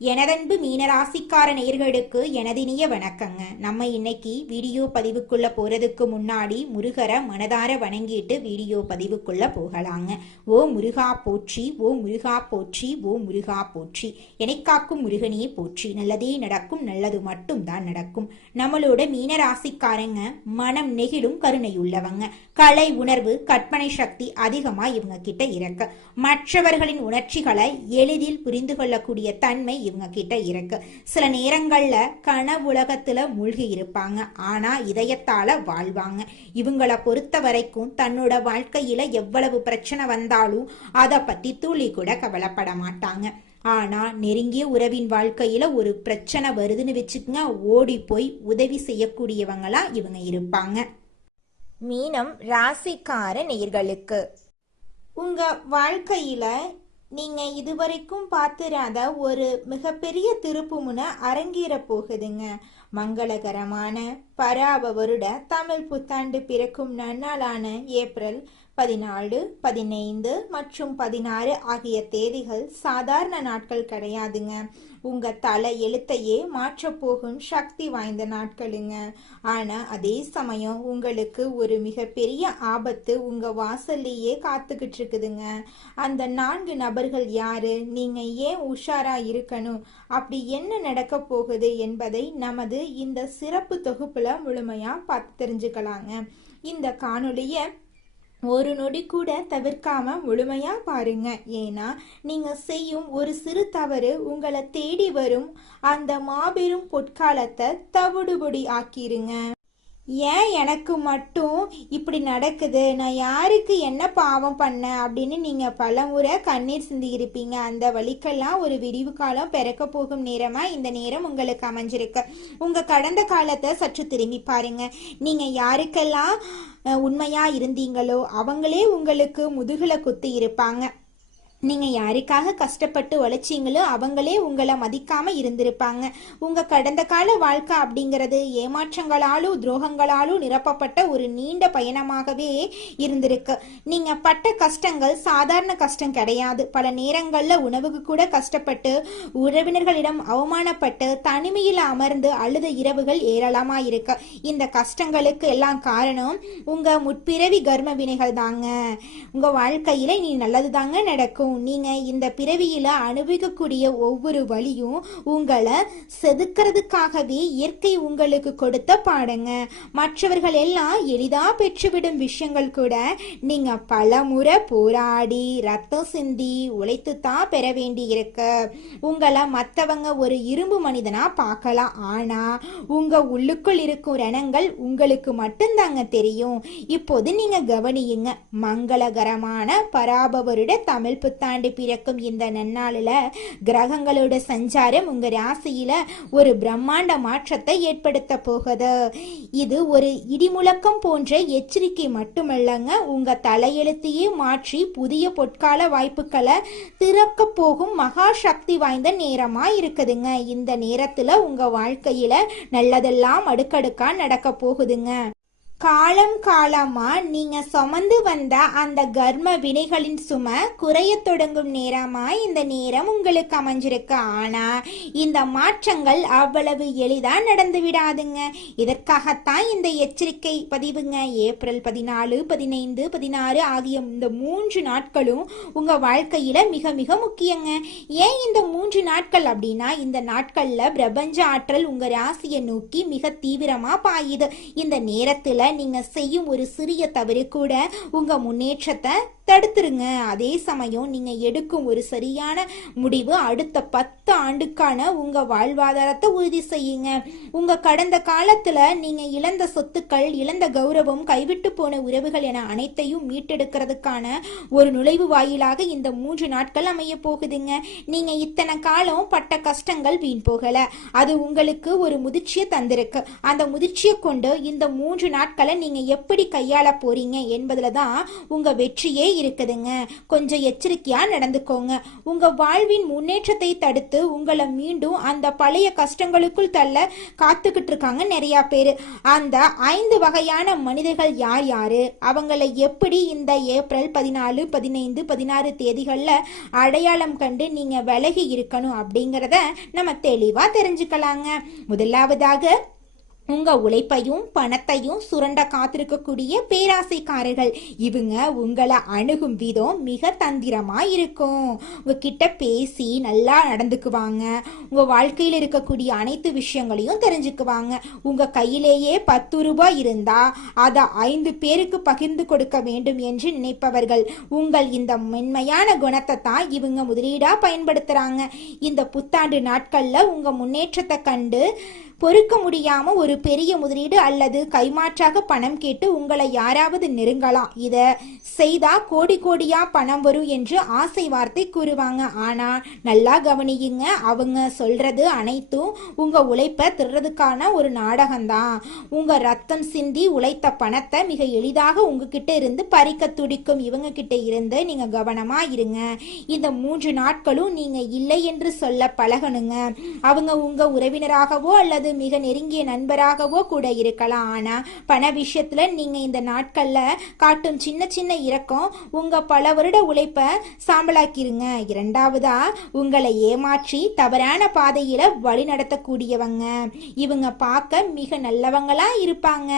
எனதன்பு மீனராசிக்கார நேயர்களுக்கு எனதினிய வணக்கங்க. நம்ம இன்னைக்கு வீடியோ பதிவுக்குள்ள போறதுக்கு முன்னாடி முருகரை மனதார வணங்கிட்டு வீடியோ பதிவுக்குள்ள போகலாங்க. ஓ முருகா போற்றி, ஓ முருகா போற்றி, ஓ முருகா போற்றி. எனைக்காக்கும் முருகனையே போற்றி. நல்லதே நடக்கும், நல்லது மட்டும் தான் நடக்கும். நம்மளோட மீனராசிக்காரங்க மனம் நெகிழும் கருணையுள்ளவங்க. கலை உணர்வு, கற்பனை சக்தி அதிகமா இவங்க கிட்ட இருக்கு. மற்றவர்களின் உணர்ச்சிகளை எளிதில் புரிந்து கொள்ளக்கூடிய தன்மை இவங்க கிட்ட இருக்கு. சில நேரங்கள்ல கனவுலகத்துல மூழ்கி இருப்பாங்க, ஆனா இதயத்தால வாழ்வாங்க. இவங்கள பொறுத்த வரைக்கும் தன்னோட வாழ்க்கையில எவ்வளவு பிரச்சனை வந்தாலும் அதை பத்தி துளி கூட கவலைப்பட மாட்டாங்க. ஆனா நெருங்கிய உறவின் வாழ்க்கையில ஒரு பிரச்சனை வருதுன்னு வச்சுக்கங்க, ஓடி போய் உதவி செய்யக்கூடியவங்களா இவங்க இருப்பாங்க. மீனம் ராசிக்கார நேயர்களுக்கு உங்க வாழ்க்கையில நீங்க இதுவரைக்கும் பார்த்திராத ஒரு மிகப்பெரிய திருப்புமுனை அரங்கேற போகுதுங்க. மங்களகரமான பராப வருட தமிழ் புத்தாண்டு பிறக்கும் நன்னாளான ஏப்ரல் 14, 15 மற்றும் 16 ஆகிய தேதிகள் சாதாரண நாட்கள் கிடையாதுங்க. உங்க தலை எழுத்தையே மாற்றப்போகும் சக்தி வாய்ந்த நாட்களுங்க. ஆனா அதே சமயம் உங்களுக்கு ஒரு மிகப்பெரிய ஆபத்து உங்க வாசல்லையே காத்துக்கிட்டு இருக்குதுங்க. அந்த 4 நபர்கள் யாரு, நீங்க ஏன் உஷாரா இருக்கணும், அப்படி என்ன நடக்க போகுது என்பதை நமது இந்த சிறப்பு தொகுப்புல முழுமையா பார்த்து தெரிஞ்சுக்கலாங்க. இந்த காணொளிய ஒரு நொடி கூட தவிர்க்காம முழுமையா பாருங்க. ஏன்னா நீங்க செய்யும் ஒரு சிறு தவறு உங்களை தேடி வரும் அந்த மாபெரும் பொற்காலத்தை தவிடுபொடி ஆக்கிருங்க. ஏன் எனக்கு மட்டும் இப்படி நடக்குது, நான் யாருக்கு என்ன பாவம் பண்ண அப்படின்னு நீங்க பலமுறை கண்ணீர் சிந்தி இருப்பீங்க. அந்த வழிக்கெல்லாம் ஒரு விரிவு காலம் பிறக்க போகும் நேரமா இந்த நேரம் உங்களுக்கு அமைஞ்சிருக்கு. உங்க கடந்த காலத்தை சற்று திரும்பி பாருங்க. நீங்க யாருக்கெல்லாம் உண்மையா இருந்தீங்களோ அவங்களே உங்களுக்கு முதுகுல குத்தி இருப்பாங்க. நீங்க யாருக்காக கஷ்டப்பட்டு உழைச்சிங்களோ அவங்களே உங்களை மதிக்காம இருந்திருப்பாங்க. உங்க கடந்த கால வாழ்க்கை அப்படிங்கிறது ஏமாற்றங்களாலும் துரோகங்களாலும் நிரப்பப்பட்ட ஒரு நீண்ட பயணமாகவே இருந்திருக்கு. நீங்க பட்ட கஷ்டங்கள் சாதாரண கஷ்டம் கிடையாது. பல நேரங்கள்ல உணவுக்கு கூட கஷ்டப்பட்டு, உறவினர்களிடம் அவமானப்பட்டு, தனிமையில் அமர்ந்து அழுத இரவுகள் ஏராளமா இருக்கு. இந்த கஷ்டங்களுக்கு எல்லாம் காரணம் உங்க முற்பிறவி கர்ம வினைகள் தாங்க. உங்க வாழ்க்கையில நீ நல்லது தாங்க நடக்கும். நீங்க இந்த பிறவியில அனுபவிக்கக்கூடிய ஒவ்வொரு வழியும் உங்களை செதுக்கிறதுக்காகவே இயற்கை உங்களுக்கு கொடுத்த பாடங்க. மற்றவர்கள் எல்லாம் எளிதா பெற்றுவிடும் விஷயங்கள் கூட நீங்க பல முறை போராடி ரத்தம் சிந்தி உழைத்து தான் பெற வேண்டி இருக்கு. உங்களை மற்றவங்க ஒரு இரும்பு மனிதனா பார்க்கலாம், ஆனா உங்க உள்ளுக்குள் இருக்கும் ரணங்கள் உங்களுக்கு மட்டும்தாங்க தெரியும். இப்போது நீங்க கவனியுங்க. மங்களகரமான பராபவருட தமிழ் புத்தாண்டு பிறக்கும் இந்த நன்னாளில கிரகங்களோட சஞ்சாரம் உங்க ராசியில ஒரு பிரம்மாண்ட மாற்றத்தை ஏற்படுத்த போகுது. இது ஒரு இடிமுழக்கம் போன்ற எச்சரிக்கை மட்டுமல்லங்க, உங்க தலையெழுத்தையே மாற்றி புதிய பொற்கால வாய்ப்புகளை திறக்க போகும் மகா சக்தி வாய்ந்த நேரமா இருக்குதுங்க. இந்த நேரத்துல உங்க வாழ்க்கையில நல்லதெல்லாம் அடுக்கடுக்கா நடக்க போகுதுங்க. காலம் காலமா நீங்க சுமந்து வந்த அந்த கர்ம வினைகளின் சுமை குறைய தொடங்கும் நேரமா இந்த நேரம் உங்களுக்கு அமைஞ்சிருக்கு. ஆனா இந்த மாற்றங்கள் அவ்வளவு எளிதா நடந்து விடாதுங்க. இதற்காகத்தான் இந்த எச்சரிக்கை பதிவுங்க. ஏப்ரல் 14, 15, 16 ஆகிய இந்த 3 நாட்களும் உங்க வாழ்க்கையில மிக மிக முக்கியங்க. ஏன் இந்த 3 நாட்கள் அப்படின்னா, இந்த நாட்கள்ல பிரபஞ்ச ஆற்றல் உங்க ராசியை நோக்கி மிக தீவிரமா பாயுது. இந்த நேரத்துல நீங்க செய்யும் ஒரு சிறிய தவறு கூட உங்க முன்னேற்றத்தை தடுத்துருங்க. அதே சமயம் நீங்க எடுக்கும் ஒரு சரியான முடிவு அடுத்த 10 ஆண்டுக்கான உங்க வாழ்வாதாரத்தை உறுதி செய்யுங்க. உங்க கடந்த காலத்துல நீங்க இழந்த சொத்துக்கள், இழந்த கௌரவம், கைவிட்டு போன உறவுகள் என அனைத்தையும் மீட்டெடுக்கிறதுக்கான ஒரு நுழைவு வாயிலாக இந்த 3 நாட்கள் அமைய போகுதுங்க. நீங்க இத்தனை காலம் பட்ட கஷ்டங்கள் வீண் போகல, அது உங்களுக்கு ஒரு முதிர்ச்சியை தந்திருக்கு. அந்த முதிர்ச்சியை கொண்டு இந்த 3 நாட்கள் நாட்களை நீங்க எப்படி கையாள போறீங்க என்பதுல தான் உங்க வெற்றியே இருக்குதுங்க. கொஞ்சம் எச்சரிக்கையா நடந்துக்கோங்க. உங்க வாழ்வின் முன்னேற்றத்தை தடுத்து உங்களை மீண்டும் அந்த பழைய கஷ்டங்களுக்குள் தள்ள காத்துக்கிட்டு இருக்காங்க நிறைய பேர். அந்த 5 வகையான மனிதர்கள் யார் யாரு, அவங்களை எப்படி இந்த ஏப்ரல் 14, 15, 16 தேதிகள்ல அடையாளம் கண்டு நீங்க விலகி இருக்கணும் அப்படிங்கிறத நம்ம தெளிவா தெரிஞ்சுக்கலாங்க. முதலாவதாக, உங்க உழைப்பையும் பணத்தையும் சுரண்ட காத்திருக்கக்கூடிய பேராசைக்காரர்கள். இவங்க உங்களை அணுகும் விதம் மிக தந்திரமா இருக்கும். உங்ககிட்ட பேசி நல்லா நடந்துக்குவாங்க. உங்க வாழ்க்கையில் இருக்கக்கூடிய அனைத்து விஷயங்களையும் தெரிஞ்சுக்குவாங்க. உங்க கையிலேயே 10 ரூபாய் இருந்தா அதை 5 பேருக்கு பகிர்ந்து கொடுக்க வேண்டும் என்று நினைப்பவர்கள். உங்கள் இந்த மென்மையான குணத்தை தான் இவங்க முதலீடா பயன்படுத்துறாங்க. இந்த புத்தாண்டு நாட்கள்ல உங்க முன்னேற்றத்தை கண்டு பொறுக்க முடியாம ஒரு பெரிய முதலீடு அல்லது கைமாற்றாக பணம் கேட்டு உங்களை யாராவது நெருங்கலாம். இத செய்தா கோடி கோடியா பணம் வரும் என்று ஆசை வார்த்தை கூறுவாங்க. ஆனா நல்லா கவனியுங்க, அவங்க சொல்றது அனைத்தும் உங்க உழைப்பை திருறதுக்கான ஒரு நாடகம்தான். உங்க ரத்தம் சிந்தி உழைத்த பணத்தை மிக எளிதாக உங்ககிட்ட இருந்து பறிக்க துடிக்கும் இவங்க கிட்ட இருந்து நீங்க கவனமா இருங்க. இந்த 3 நாட்களும் நீங்க இல்லை என்று சொல்ல பழகணுங்க. அவங்க உங்க உறவினராகவோ அல்லது மிக நெருங்கிய நண்பராகவோ கூட இருக்கலாம். ஆனா பண விஷயத்துல நீங்க இந்த நாட்கள்ல காட்டும் சின்ன சின்ன இரக்கம் உங்க பல வருட உழைப்ப சாம்பலாக்கிருங்க. இரண்டாவதா, உங்களை ஏமாற்றி தவறான பாதையில வழி நடத்தக்கூடியவங்க. இவங்க பார்க்க மிக நல்லவங்களா இருப்பாங்க.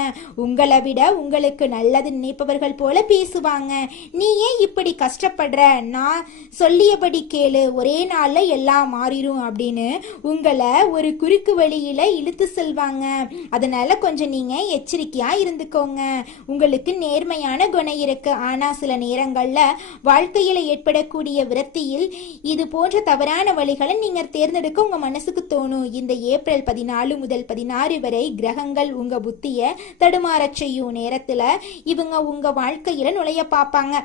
உங்களை விட உங்களுக்கு நல்லது நினைப்பவர்கள் போல பேசுவாங்க. நீ ஏன் இப்படி கஷ்டப்படுற, நான் சொல்லியபடி கேளு, ஒரே நாள்ல எல்லாம் மாறிடும் அப்படின்னு உங்களை ஒரு குறுக்கு வழியில இழுத்து செல்வாங்க. அதனால கொஞ்சம் நீங்க எச்சரிக்கையா இருந்துக்கோங்க. உங்களுக்கு நேர்மையான குணம் இருக்கு. ஆனா சில நேரங்கள்ல வாழ்க்கையில ஏற்படக்கூடிய விரக்தியில் இது போன்ற தவறான வழிகளை நீங்க தேர்ந்தெடுக்க உங்க மனசுக்கு தோணும். இந்த ஏப்ரல் 14 முதல் 16 வரை கிரகங்கள் உங்க புத்திய தடுமாறச் செய்யும் நேரத்துல இவங்க உங்க வாழ்க்கையில நுழைய பார்ப்பாங்க.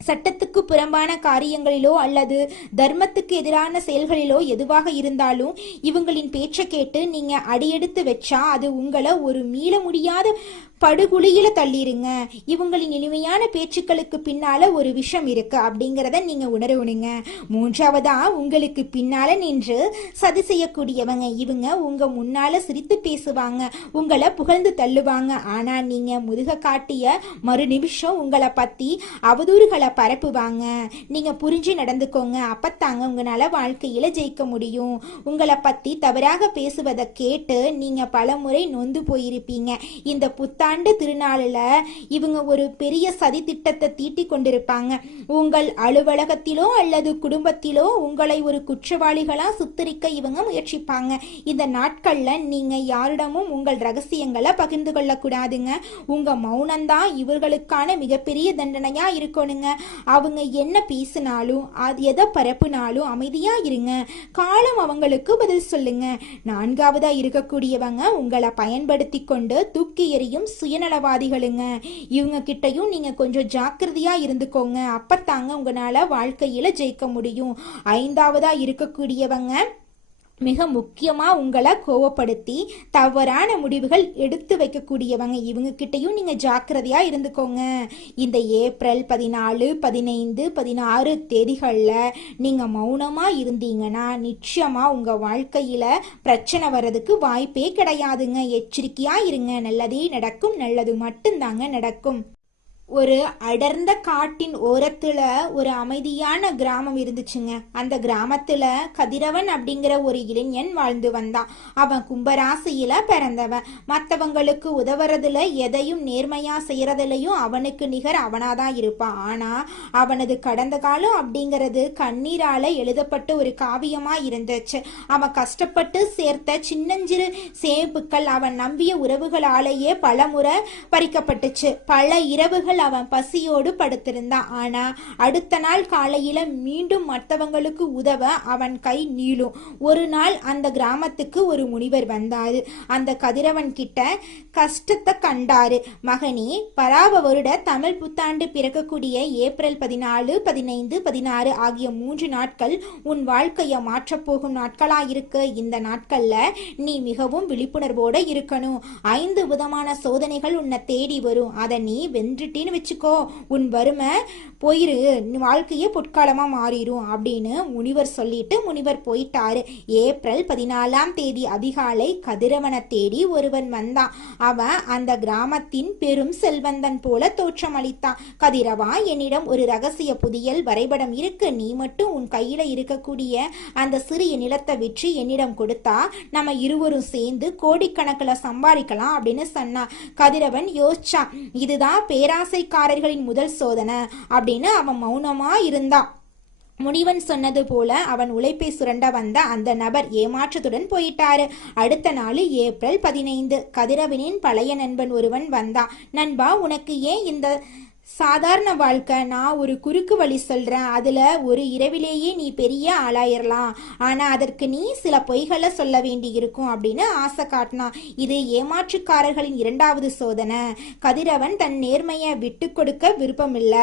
சட்டத்துக்கு புறம்பான காரியங்களிலோ அல்லது தர்மத்துக்கு எதிரான செயல்களிலோ எதுவாக இருந்தாலும் இவங்களின் பேச்சை கேட்டு நீங்க அடியெடுத்து வச்சா அது உங்களை ஒரு மீள முடியாத படுகுழியில தள்ளிருங்க. இவங்களின் இனிமையான பேச்சுக்களுக்கு பின்னால ஒரு விஷம் இருக்கு அப்படிங்கிறத நீங்க உணரணுங்க. மூன்றாவதா, உங்களுக்கு பின்னால நின்று சதி செய்யக்கூடியவங்க. இவங்க உங்க முன்னால சிரித்து பேசுவாங்க, உங்களை புகழ்ந்து தள்ளுவாங்க. ஆனா நீங்க முதுக காட்டிய மறு நிமிஷம் உங்களை பத்தி அவதூறுகளை பரப்புவாங்க. நீங்க புரிஞ்சு நடந்துக்கோங்க. அப்பத்தாங்க உங்களால வாழ்க்கையில ஜெயிக்க முடியும். உங்களை பத்தி தவறாக பேசுவதை கேட்டு நீங்க பலமுறை நொந்து போயிருப்பீங்க. இந்த புத்தாண்டு திருநாளில் இவங்க ஒரு பெரிய சதி திட்டத்தை தீட்டி கொண்டிருப்பாங்க. உங்கள் அலுவலகத்திலோ அல்லது குடும்பத்திலோ உங்களை ஒரு குற்றவாளிகளா சித்தரிக்க இவங்க முயற்சிப்பாங்க. இந்த நாட்கள்ல நீங்க யாரிடமும் உங்கள் ரகசியங்களை பகிர்ந்து கொள்ளக்கூடாதுங்க. உங்க மௌனம்தான் இவர்களுக்கான மிகப்பெரிய தண்டனையா இருக்கணுங்க. அவங்க என்ன பேசினாலும் எதை பரப்புனாலும் அமைதியா இருங்க. காலம் அவங்களுக்கு பதில் சொல்லுங்க. நான்காவதா இருக்கக்கூடியவங்க உங்களை பயன்படுத்தி கொண்டு தூக்கி எறியும் சுயநலவாதிகளுங்க. இவங்க கிட்டையும் நீங்க கொஞ்சம் ஜாக்கிரதையா இருந்துக்கோங்க. அப்பத்தாங்க உங்களால வாழ்க்கையில ஜெயிக்க முடியும். ஐந்தாவதா இருக்கக்கூடியவங்க மிக முக்கியமா உங்களை கோவப்படுத்தி தவறான முடிவுகள் எடுத்து வைக்கக்கூடியவங்க. இவங்க கிட்டையும் நீங்க ஜாக்கிரதையா இருந்துக்கோங்க. இந்த ஏப்ரல் 14, 15, 16 தேதிகள்ல நீங்க மௌனமா இருந்தீங்கன்னா நிச்சயமா உங்க வாழ்க்கையில பிரச்சனை வர்றதுக்கு வாய்ப்பே கிடையாதுங்க. எச்சரிக்கையா இருங்க. நல்லதே நடக்கும். நல்லது மட்டும்தாங்க நடக்கும். ஒரு அடர்ந்த காட்டின் ஓரத்துல ஒரு அமைதியான கிராமம் இருந்துச்சுங்க. அந்த கிராமத்துல கதிரவன் அப்படிங்கிற ஒரு இளைஞன் வாழ்ந்து வந்தான். அவன் கும்பராசியில பிறந்தவன். மற்றவங்களுக்கு உதவுறதுல எதையும் நேர்மையா செய்யறதுலயும் அவனுக்கு நிகர் அவனாதான் இருப்பான். ஆனா அவனது கடந்த காலம் அப்படிங்கிறது கண்ணீரால எழுதப்பட்ட ஒரு காவியமா இருந்துச்சு. அவன் கஷ்டப்பட்டு சேர்த்த சின்னஞ்சிறு சேப்புக்கள் அவன் நம்பிய உறவுகளாலேயே பல முறை பறிக்கப்பட்டுச்சு. பல இரவுகள் நாட்கள் அவன் பசியோடு படுத்திருந்தான். ஆனா அடுத்த நாள் காலையில மீண்டும் மற்றவங்களுக்கு உதவ அவன் கை நீளும். ஒரு நாள் அந்த கிராமத்துக்கு ஒரு முனிவர் வந்தாரு. அந்த கதிரவன் கிட்ட கஷ்டத்தை கண்டாரு. மகனே, பராப வருட தமிழ் புத்தாண்டு பிறக்கக்கூடிய ஏப்ரல் 14, 15, 16 ஆகிய 3 நாட்கள் உன் வாழ்க்கைய மாற்றப்போகும் நாட்களா இருக்கு. இந்த நாட்கள்ல நீ மிகவும் விழிப்புணர்வோட இருக்கணும். 5 விதமான சோதனைகள் உன்னை தேடி வரும். அதை நீ வென்றுட்டின்னு வச்சுக்கோ, உன் வறுமை போயிரு, வாழ்க்கையே பொற்காலமா மாறிடும் அப்படின்னு முனிவர் சொல்லிட்டு முனிவர் போயிட்டாரு. ஏப்ரல் 14ஆம் தேதி அதிகாலை கதிரவனை தேடி ஒருவன் வந்தான். அவன் அந்த கிராமத்தின் பெரும் செல்வந்தன் போல தோற்றமளித்தான். கதிரவா, என்னிடம் ஒரு ரகசிய புதியல் வரைபடம் இருக்கு. நீ மட்டும் உன் கையில இருக்கக்கூடிய அந்த சிறிய நிலத்தை விற்று என்னிடம் கொடுத்தா நம்ம இருவரும் சேர்ந்து கோடிக்கணக்கில் சம்பாதிக்கலாம் அப்படின்னு சொன்னான். கதிரவன் யோசிச்சான், இதுதான் பேராசைக்காரர்களின் முதல் சோதனை அப்படின்னு அவன் மௌனமா இருந்தான். முனிவன் சொன்னது போல அவன் உழைப்பை சுரண்ட வந்த அந்த நபர் ஏமாற்றத்துடன் போயிட்டாரு. அடுத்த நாள் ஏப்ரல் 15, கதிரவனின் பழைய நண்பன் ஒருவன் வந்தான். நண்பா, உனக்கு ஏன் இந்த சாதாரண வாழ்க்கை? நான் ஒரு குறுக்கு வழி சொல்றேன். அதுல ஒரு இரவிலேயே நீ பெரிய ஆளாயிரலாம். ஆனா அதற்கு நீ சில பொய்களை சொல்ல வேண்டி இருக்கும் அப்படின்னு ஆசை காட்டினான். இது ஏமாற்றுக்காரர்களின் 2வது சோதனை. கதிரவன் தன் நேர்மையை விட்டு கொடுக்க விருப்பமில்ல.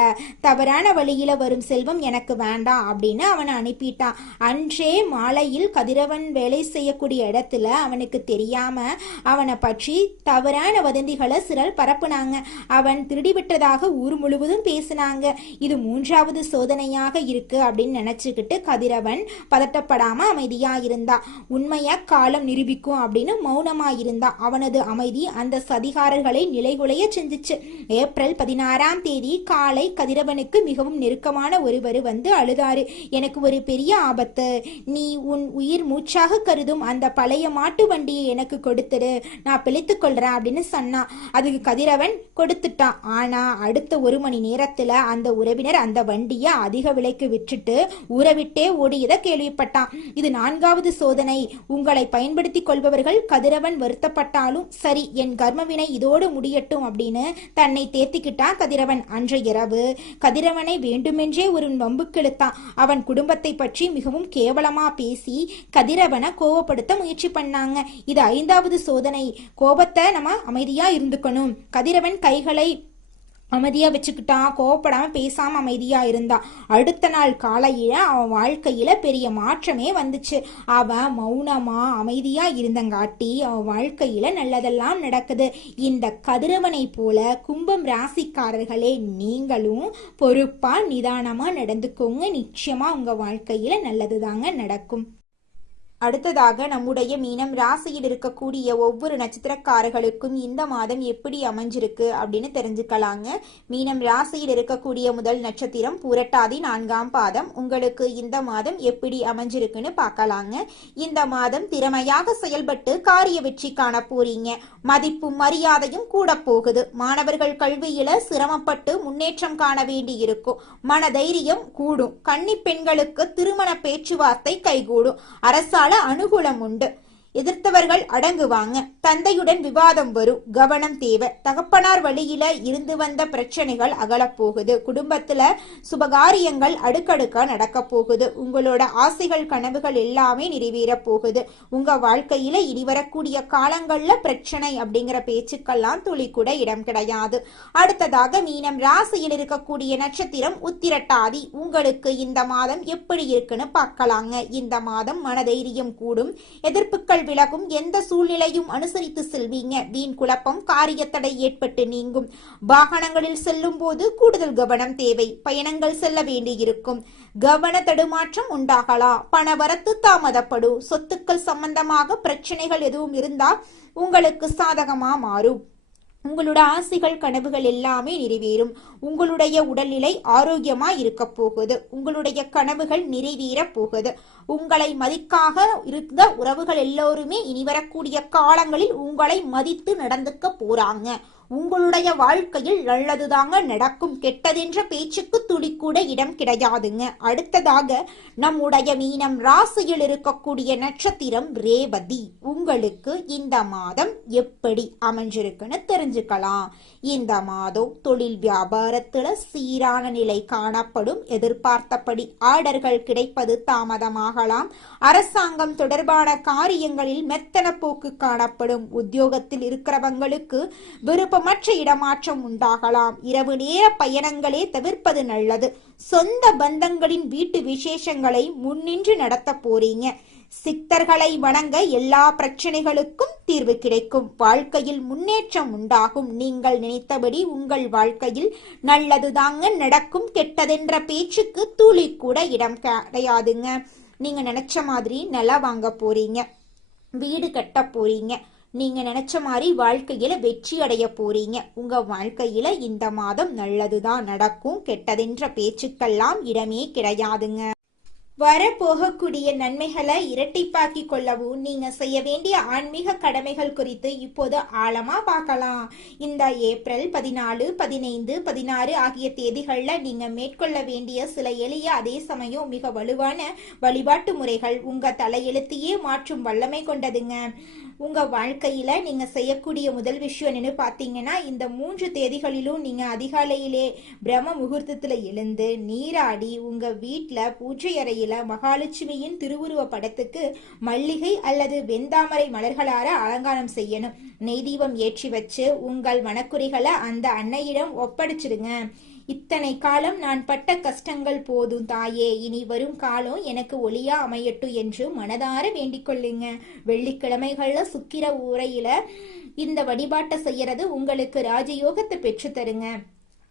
தவறான வழியில வரும் செல்வம் எனக்கு வேண்டாம் அப்படின்னு அவனை அனுப்பிட்டான். அன்றே மாலையில் கதிரவன் வேலை செய்யக்கூடிய இடத்துல அவனுக்கு தெரியாம அவனை பற்றி தவறான வதந்திகளை சிலர் பரப்புனாங்க. அவன் திருடிவிட்டதாக ஊர் முழுவதும் பேசினாங்க. இது 3வது சோதனையாக இருக்கு அப்படின்னு நினைச்சுக்கிட்டு கதிரவன் பதட்டப்படாம அமைதியா இருந்தா. உண்மையா காலம் நிரூபிக்கும் அப்படின்னு மௌனமா இருந்தா. அவனது அமைதி அந்த சதிகாரர்களை நிலைகுலைய செஞ்சிச்சு. ஏப்ரல் 16ஆம் தேதி காலை கதிரவனுக்கு மிகவும் நெருக்கமான ஒருவர் வந்து அழுதாரு. எனக்கு ஒரு பெரிய ஆபத்து. நீ உன் உயிர் மூச்சாக கருதும் அந்த பழைய மாட்டு வண்டியை எனக்கு கொடுத்துடு, நான் பிழைத்துக் கொள்றேன் அப்படின்னு சொன்னான். அதுக்கு கதிரவன் கொடுத்துட்டான். ஆனா அடுத்த 1 மணி நேரத்துல அந்த உறவினர் அந்த வண்டியை அதிக விலைக்கு விற்றுட்டு ஊரை விட்டே ஓடியதை கேள்விப்பட்டான். இது 4வது சோதனை. உங்களை பயன்படுத்தி கொள்பவர்கள். கதிரவன் வருத்தப்பட்டாலும் சரி, என் கர்மவினை இதோடு முடியட்டும் அப்படின்னு தன்னை தேத்திக்கிட்டான் கதிரவன். அன்றைய இரவு கதிரவனை வேண்டுமென்றே ஒரு வம்புக்கிழுத்தான். அவன் குடும்பத்தை பற்றி மிகவும் கேவலமா பேசி கதிரவனை கோபப்படுத்த முயற்சி பண்ணாங்க. இது 5வது சோதனை. கோபத்தை நம்ம அமைதியா இருந்துக்கணும். கதிரவன் கைகளை அமைதியா வச்சுக்கிட்டான். கோவப்படாம பேசாம அமைதியா இருந்தான். அடுத்த நாள் காலையில அவன் வாழ்க்கையில பெரிய மாற்றமே வந்துச்சு. அவன் மௌனமா அமைதியா இருந்தங்காட்டி அவன் வாழ்க்கையில நல்லதெல்லாம் நடக்குது. இந்த கதிரவனை போல கும்பம் ராசிக்காரர்களே, நீங்களும் பொறுப்பா நிதானமா நடந்துக்கோங்க. நிச்சயமா உங்க வாழ்க்கையில நல்லதுதாங்க நடக்கும். அடுத்ததாக நம்முடைய மீனம் ராசியில் இருக்கக்கூடிய ஒவ்வொரு நட்சத்திரக்காரர்களுக்கும் இந்த மாதம் எப்படி அமைஞ்சிருக்கு அப்படின்னு தெரிஞ்சுக்கலாங்க. மீனம் ராசியில் இருக்கக்கூடிய முதல் நட்சத்திரம் பூரட்டாதி 4ஆம் பாதம். உங்களுக்கு இந்த மாதம் எப்படி அமைஞ்சிருக்குன்னு பார்க்கலாங்க. இந்த மாதம் திறமையாக செயல்பட்டு காரிய வெற்றி காண போறீங்க. மதிப்பும் மரியாதையும் கூட போகுது. மாணவர்கள் கல்வியில சிரமப்பட்டு முன்னேற்றம் காண வேண்டி இருக்கும். மனதைரியம் கூடும். கன்னி பெண்களுக்கு திருமண பேச்சுவார்த்தை கைகூடும். அரசால அனுகூலம் உண்டு. எதிர்த்தவர்கள் அடங்குவாங்க. தந்தையுடன் விவாதம் வரும். கவனம் தேவை. தகப்பனார் வழியில இருந்து வந்த பிரச்சனைகள் அகலப்போகுது. குடும்பத்துல சுபகாரியங்கள் அடுக்கடுக்கா நடக்க போகுது. உங்களோட ஆசைகள் கனவுகள் எல்லாமே நிறைவேற போகுது. உங்க வாழ்க்கையில இனி வரக்கூடிய காலங்கள்ல பிரச்சனை அப்படிங்கிற பேச்சுக்கெல்லாம் துளி கூட இடம் கிடையாது. அடுத்ததாக மீனம் ராசியில் இருக்கக்கூடிய நட்சத்திரம் உத்திரட்டாதி. உங்களுக்கு இந்த மாதம் எப்படி இருக்குன்னு பார்க்கலாங்க. இந்த மாதம் மனதைரியம் கூடும். எதிர்ப்புகள் விலகும். எந்த சூழ்நிலையும் அனுசரித்து செல்வீங்க. வீண் குழப்பம், காரியத்தடை ஏற்பட்டு நீங்கும். வாகனங்களில் செல்லும் போது கூடுதல் கவனம் தேவை. பயணங்கள் செல்ல வேண்டியிருக்கும். கவன தடுமாற்றம் உண்டாகலாம். பணவரத்து தாமதப்படும். சொத்துக்கள் சம்பந்தமாக பிரச்சனைகள் எதுவும் இருந்தால் உங்களுக்கு சாதகமா மாறும். உங்களோட ஆசைகள் கனவுகள் எல்லாமே நிறைவேறும். உங்களுடைய உடல்நிலை ஆரோக்கியமா இருக்க போகுது. உங்களுடைய கனவுகள் நிறைவேற போகுது. உங்களை மதிக்காக இருந்த உறவுகள் எல்லோருமே இனி வரக்கூடிய காலங்களில் உங்களை மதித்து நடந்துக்க போறாங்க. உங்களுடைய வாழ்க்கையில் நல்லதுதாங்க நடக்கும், கெட்டதென்ற பேச்சுக்கு துளி கூட இடம் கிடையாதுங்க. அடுத்ததாக நம்முடைய மீனம் ராசியில் இருக்கக்கூடிய நட்சத்திரம் ரேவதி. உங்களுக்கு இந்த மாதம் எப்படி அமைஞ்சிருக்குன்னு தெரிஞ்சுக்கலாம். இந்த மாதம் தொழில் வியாபாரத்துல சீரான நிலை காணப்படும். எதிர்பார்த்தபடி ஆர்டர்கள் கிடைப்பது தாமதமாகலாம். அரசாங்கம் தொடர்பான காரியங்களில் மெத்தன போக்கு காணப்படும். உத்தியோகத்தில் இருக்கிறவங்களுக்கு விருப்பமற்ற இடமாற்றம் உண்டாகலாம். இரவு நேர பயணங்களே தவிர்ப்பது நல்லது. சொந்த பந்தங்களின் வீட்டு விசேஷங்களை முன்னின்று நடத்த போறீங்க. சித்தர்களை வணங்க எல்லா பிரச்சனைகளுக்கும் தீர்வு கிடைக்கும். வாழ்க்கையில் முன்னேற்றம் உண்டாகும். நீங்கள் நினைத்தபடி உங்கள் வாழ்க்கையில் நல்லதுதாங்க நடக்கும். கெட்டதென்ற பேச்சுக்கு துளி கூட இடம் கிடையாதுங்க. நீங்க நினைச்ச மாதிரி நிலம் வாங்க போறீங்க, வீடு கட்ட போறீங்க, நீங்க நினைச்ச மாதிரி வாழ்க்கையில வெற்றி அடைய போறீங்க. உங்க வாழ்க்கையில இந்த மாதம் நல்லதுதான் நடக்கும். கெட்டதென்ற பேச்சுக்கெல்லாம் இடமே கிடையாதுங்க. வரப்போகக்கூடிய நன்மைகளை இரட்டிப்பாக்கி கொள்ளவும் நீங்க செய்ய வேண்டிய ஆன்மீக கடமைகள் குறித்து இப்போது ஆழமா பார்க்கலாம். இந்த ஏப்ரல் 14, 15, 16 ஆகிய தேதிகள்ல நீங்க மேற்கொள்ள வேண்டிய சில எளிய அதே சமயம் மிக வலுவான வழிபாட்டு முறைகள் உங்க தலையெழுத்தையே மாற்றும் வல்லமை கொண்டதுங்க. உங்க வாழ்க்கையில நீங்க செய்யக்கூடிய முதல் விஷயம் என்னன்னு பாத்தீங்கன்னா, இந்த 3 தேதிகளிலும் நீங்க அதிகாலையிலே பிரம்ம முகூர்த்தத்துல எழுந்து நீராடி உங்க வீட்டுல பூஜை அறையில மகாலட்சுமியின் திருவுருவ படத்துக்கு மல்லிகை அல்லது வெந்தாமரை மலர்களால அலங்காரம் செய்யணும். நெய் தீபம் ஏற்றி வச்சு உங்கள் மனக்குறைகளை அந்த அன்னையிடம் ஒப்படைச்சிடுங்க. இத்தனை காலம் நான் பட்ட கஷ்டங்கள் போதும் தாயே, இனி வரும் காலம் எனக்கு ஒளியா அமையட்டும் என்று மனதார வேண்டிக் கொள்ளுங்க. வெள்ளிக்கிழமைகள்ல சுக்கிர உரையில இந்த வழிபாட்டை செய்யறது உங்களுக்கு ராஜயோகத்தை பெற்று தருங்க.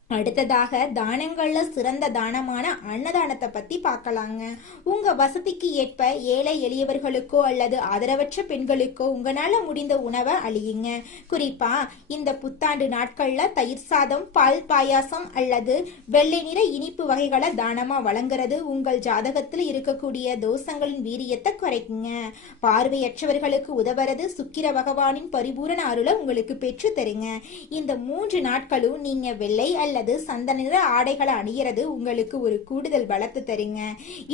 அடுத்ததாக தானங்கள்ல சிறந்த தானமான அன்னதானத்தை பத்தி பார்க்கலாங்க. உங்க வசதிக்கு ஏற்ப ஏழை எளியவர்களுக்கோ அல்லது ஆதரவற்ற பெண்களுக்கோ உங்களால முடிந்த உணவை அளியுங்க. குறிப்பா இந்த புத்தாண்டு நாட்கள்ல தயிர் சாதம், பால் பாயாசம் அல்லது வெள்ளை நிற இனிப்பு வகைகளை தானமா வழங்குறது உங்கள் ஜாதகத்துல இருக்கக்கூடிய தோஷங்களின் வீரியத்தை குறைக்குங்க. பார்வையற்றவர்களுக்கு உதவுறது சுக்கிர பகவானின் பரிபூரண அருளை உங்களுக்கு பெற்று தருங்க. இந்த 3 நாட்களும் நீங்க வெள்ளை அல்லது சந்தன நிற ஆடைகளை அணிகிறது உங்களுக்கு ஒரு கூடுதல் பலத்தை தருங்க.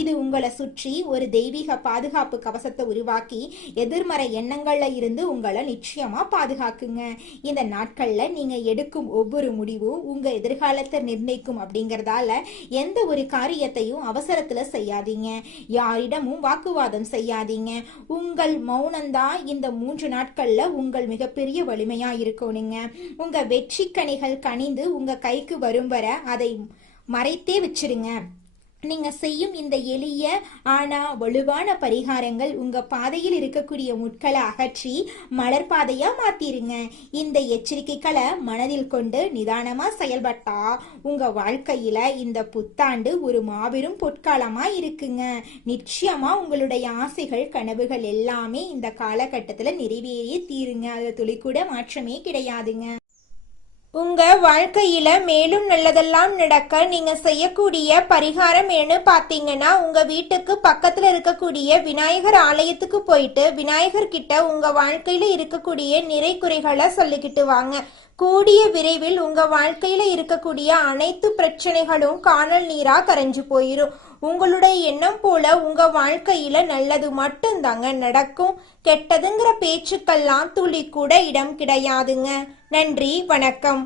இது உங்களை சுற்றி ஒரு தெய்வீக பாதுகாப்பு கவசத்தை உருவாக்கி எதிர்மறை எண்ணங்கள்ல இருந்து உங்களை நிச்சயமா பாதுகாக்குங்க. இந்த நாட்கள்ல நீங்க எடுக்கும் ஒவ்வொரு முடிவும் உங்க எதிர்காலத்தை நிர்ணயிக்கும். அப்படிங்கறதால எந்த ஒரு காரியத்தையும் அவசரத்துல செய்யாதீங்க. யாரிடமும் வாக்குவாதம் செய்யாதீங்க. உங்கள் மௌனம்தான் இந்த 3 நாட்கள்ல உங்கள் மிகப்பெரிய வலிமையா இருக்கணுங்க. உங்க வெற்றி கனிகள் கனிந்து உங்க கைக்கு வரும் வர அதை மறைத்தே வச்சிருங்க. நீங்க செய்யும் இந்த எளிய ஆனா வலுவான பரிகாரங்கள் உங்க பாதையில் இருக்கக்கூடிய முட்களை அகற்றி மலர் பாதையா மாத்திருங்க. இந்த எச்சரிக்கைகளை மனதில் கொண்டு நிதானமா செயல்பட்டா உங்க வாழ்க்கையில இந்த புத்தாண்டு ஒரு மாபெரும் பொற்காலமா இருக்குங்க. நிச்சயமா உங்களுடைய ஆசைகள் கனவுகள் எல்லாமே இந்த காலகட்டத்துல நிறைவேறிய தீருங்க. அது துளி கூட மாற்றமே கிடையாதுங்க. உங்க வாழ்க்கையில மேலும் நல்லதெல்லாம் நடக்க நீங்க செய்யக்கூடிய பரிகாரம் என்ன பாத்தீங்கன்னா, உங்க வீட்டுக்கு பக்கத்துல இருக்கக்கூடிய விநாயகர் ஆலயத்துக்கு போயிட்டு விநாயகர் கிட்ட உங்க வாழ்க்கையில இருக்கக்கூடிய நிறை குறைகளை சொல்லிக்கிட்டு வாங்க. கூடிய விரைவில் உங்க வாழ்க்கையில இருக்கக்கூடிய அனைத்து பிரச்சனைகளும் காணல் நீரா கரைஞ்சு போயிரும். உங்களுடைய எண்ணம் போல உங்க வாழ்க்கையில நல்லது மட்டும்தாங்க நடக்கும். கெட்டதுங்கிற பேச்சுக்கெல்லாம் துளி கூட இடம் கிடையாதுங்க. நன்றி, வணக்கம்.